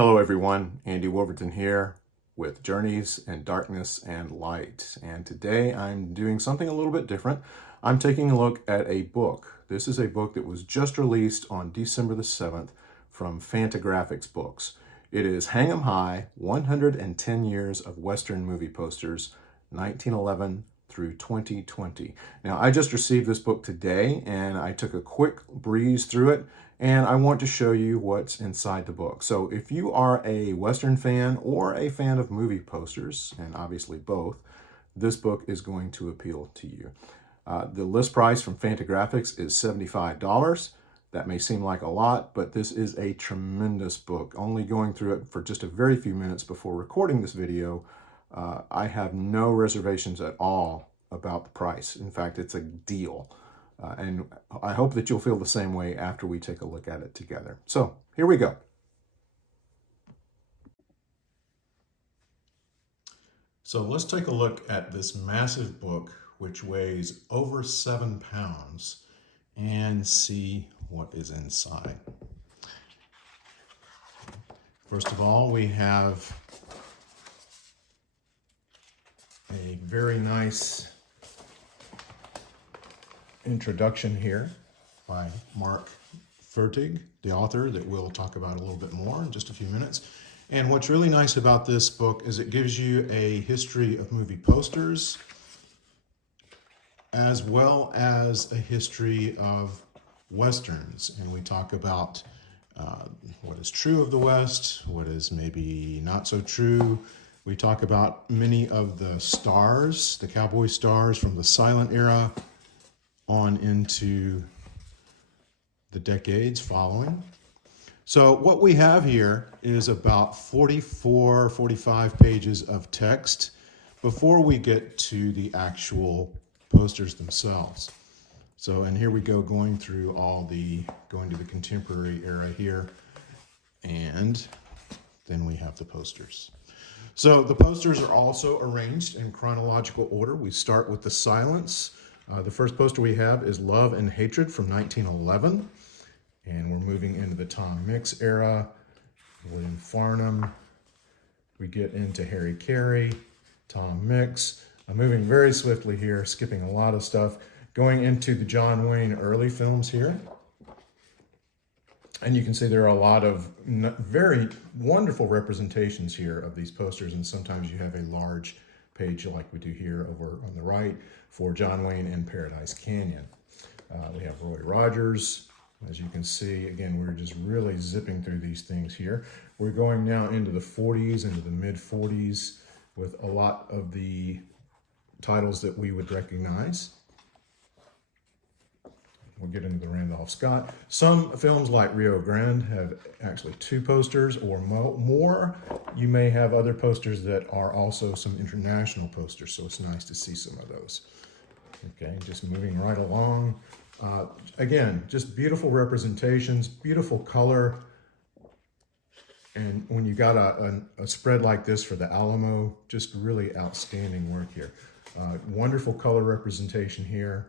Hello everyone, Andy Wolverton here with Journeys in Darkness and Light. And today I'm doing something a little bit different. I'm taking a look at a book. This is a book that was just released on December the 7th from Fantagraphics books. It is Hang 'em High, 110 Years of Western Movie Posters, 1911 through 2020. Now, I just received this book today and I took a quick breeze through it, and I want to show you what's inside the book. So if you are a Western fan or a fan of movie posters, and obviously both, this book is going to appeal to you. The list price from Fantagraphics is $75. That may seem like a lot, but this is a tremendous book. Only going through it for just a very few minutes before recording this video, I have no reservations at all about the price. In fact, it's a deal. And I hope that you'll feel the same way after we take a look at it together. So here we go. So let's take a look at this massive book, which weighs over 7 pounds, and see what is inside. First of all, we have a very nice introduction here by Mark Fertig, the author that we'll talk about a little bit more in just a few minutes. And what's really nice about this book is it gives you a history of movie posters as well as a history of Westerns. And we talk about what is true of the West, what is maybe not so true. We talk about many of the stars, the cowboy stars from the silent era on into the decades following. So what we have here is about 45 pages of text before we get to the actual posters themselves. So, and here we go going through going to the contemporary era here, and then we have the posters. So the posters are also arranged in chronological order. We start with the silence. The first poster we have is Love and Hatred from 1911. And we're moving into the Tom Mix era, William Farnham. We get into Harry Carey, Tom Mix. I'm moving very swiftly here, skipping a lot of stuff. Going into the John Wayne early films here. And you can see there are a lot of very wonderful representations here of these posters, and sometimes you have a large page like we do here over on the right for John Wayne and Paradise Canyon. We have Roy Rogers. As you can see, again, we're just really zipping through these things here. We're going now into the 40s, into the mid 40s, with a lot of the titles that we would recognize. We'll get into the Randolph Scott. Some films like Rio Grande have actually 2 posters or more. You may have other posters that are also some international posters, so it's nice to see some of those. Okay, just moving right along. Again, just beautiful representations, beautiful color. And when you got a spread like this for the Alamo, just really outstanding work here. Wonderful color representation here.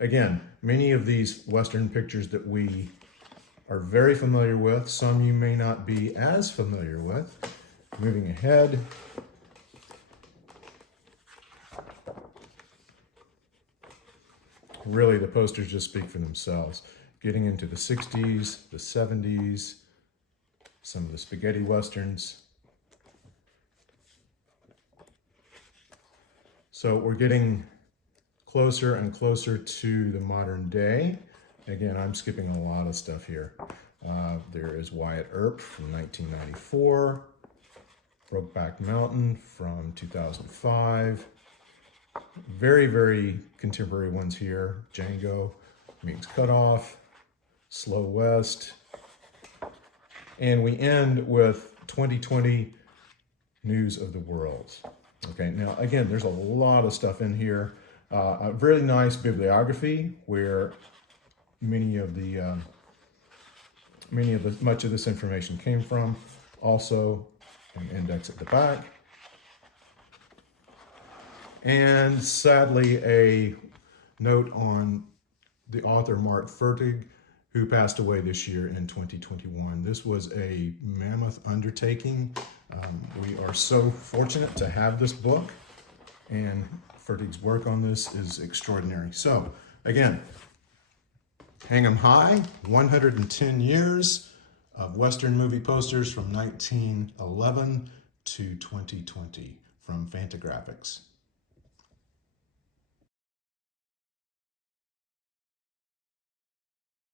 Again, many of these Western pictures that we are very familiar with, some you may not be as familiar with. Moving ahead. Really, the posters just speak for themselves. Getting into the 60s, the 70s, some of the spaghetti Westerns. So we're getting closer and closer to the modern day. Again, I'm skipping a lot of stuff here. There is Wyatt Earp from 1994, Brokeback Mountain from 2005. Very, very contemporary ones here. Django, Means Cutoff, Slow West. And we end with 2020 News of the World. Okay, now again, there's a lot of stuff in here. A really nice bibliography where much of this information came from. Also, an index at the back. And sadly, a note on the author Mark Fertig, who passed away this year in 2021. This was a mammoth undertaking. We are so fortunate to have this book, and Fertig's work on this is extraordinary. So again, hang 'em high, 110 years of Western movie posters from 1911 to 2020 from Fantagraphics.